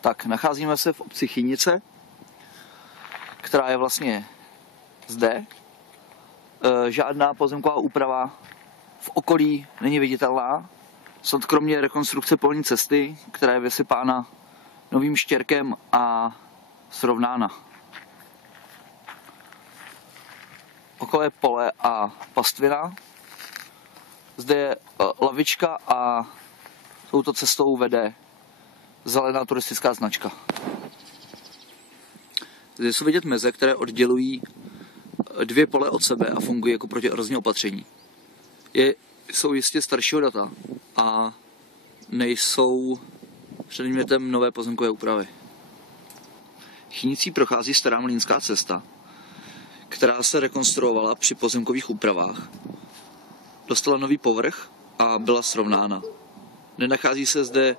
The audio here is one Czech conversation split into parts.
Tak, nacházíme se v obci Chynice, která je vlastně zde. Žádná pozemková úprava v okolí není viditelná, snad kromě rekonstrukce polní cesty, která je vysypána novým štěrkem a srovnána. Okolo je pole a pastvina. Zde je lavička a touto cestou vede zelená turistická značka. Zde jsou vidět meze, které oddělují dvě pole od sebe a fungují jako protierozní opatření. Jsou jistě staršího data a nejsou předmětem nové pozemkové úpravy. Chynicí prochází stará mlýnská cesta, která se rekonstruovala při pozemkových úpravách. Dostala nový povrch a byla srovnána. Nenachází se zde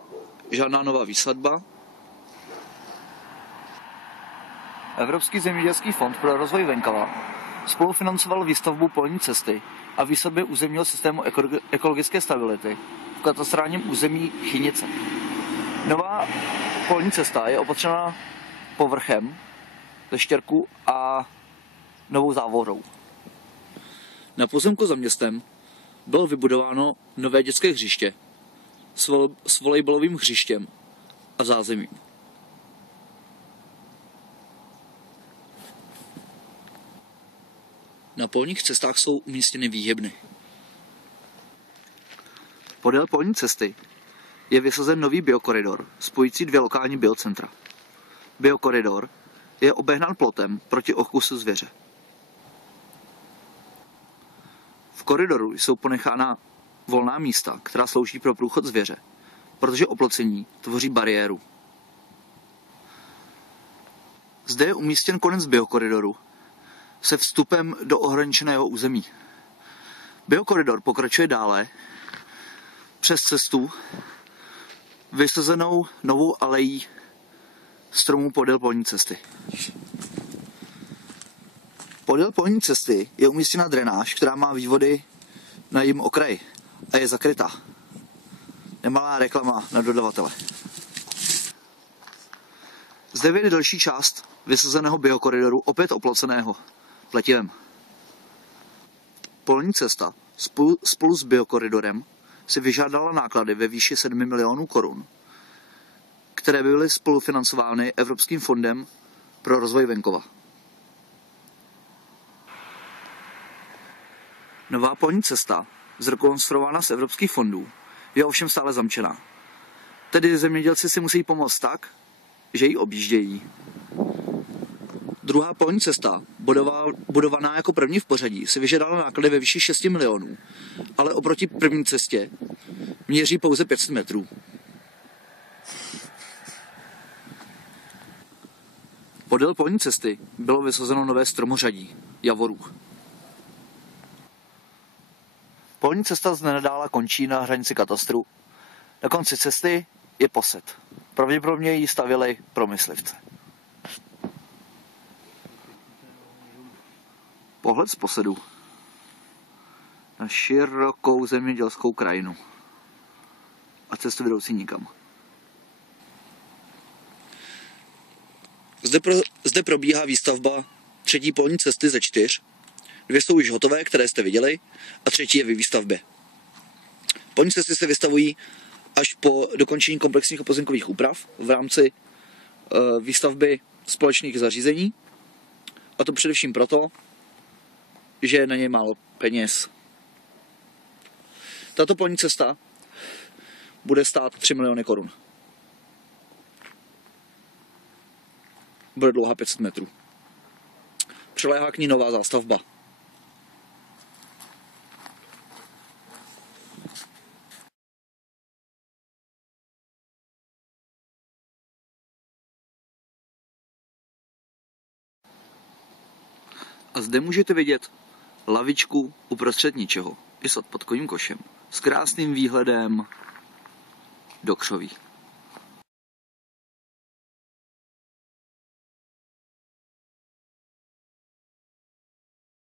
žádná nová výsadba. Evropský zemědělský fond pro rozvoj venkova spolufinancoval výstavbu polní cesty a výsadby územního systému ekologické stability v katastrálním území Chynice. Nová polní cesta je opatřena povrchem ze štěrku a novou závorou. Na pozemku za městem bylo vybudováno nové dětské hřiště s volejbalovým hřištěm a zázemím. Na polních cestách jsou umístěny výhybny. Podél polní cesty je vysazen nový biokoridor spojící dvě lokální biocentra. Biokoridor je obehnán plotem proti okusu zvěře. V koridoru jsou ponechána volná místa, která slouží pro průchod zvěře, protože oplocení tvoří bariéru. Zde je umístěn konec biokoridoru se vstupem do ohraničeného území. Biokoridor pokračuje dále přes cestu vysazenou novou alejí stromů podél polní cesty. Podél polní cesty je umístěna drenáž, která má vývody na jejím okraji a je zakrytá. Nemalá reklama na dodavatele. Zde vede další část vysazeného biokoridoru, opět oploceného pletivem. Polní cesta spolu s biokoridorem si vyžádala náklady ve výši 7 milionů korun, které byly spolufinancovány Evropským fondem pro rozvoj venkova. Nová polní cesta, zrekonstruována z evropských fondů, je ovšem stále zamčená. Tedy zemědělci si musí pomoct tak, že ji objíždějí. Druhá polní cesta, budovaná jako první v pořadí, si vyžádala náklady ve výši 6 milionů, ale oproti první cestě měří pouze 500 metrů. Podél polní cesty bylo vysazeno nové stromořadí javorů. Polní cesta z nenadála končí na hranici katastru. Na konci cesty je posed. Pravděpodobně ji stavěli pro myslivce. Pohled z posedu na širokou zemědělskou krajinu a cestu vedoucí nikam. Zde probíhá výstavba třetí polní cesty ze 4. 2 jsou již hotové, které jste viděli, a třetí je ve výstavbě. Polní cesty se vystavují až po dokončení komplexních pozemkových úprav v rámci výstavby společných zařízení, a to především proto, že je na něj málo peněz. Tato polní cesta bude stát 3 miliony korun. Bude dlouhá 500 metrů. Přiléhá k ní nová zástavba. A zde můžete vidět lavičku uprostřed ničeho, i s odpadkovým košem, s krásným výhledem do křoví.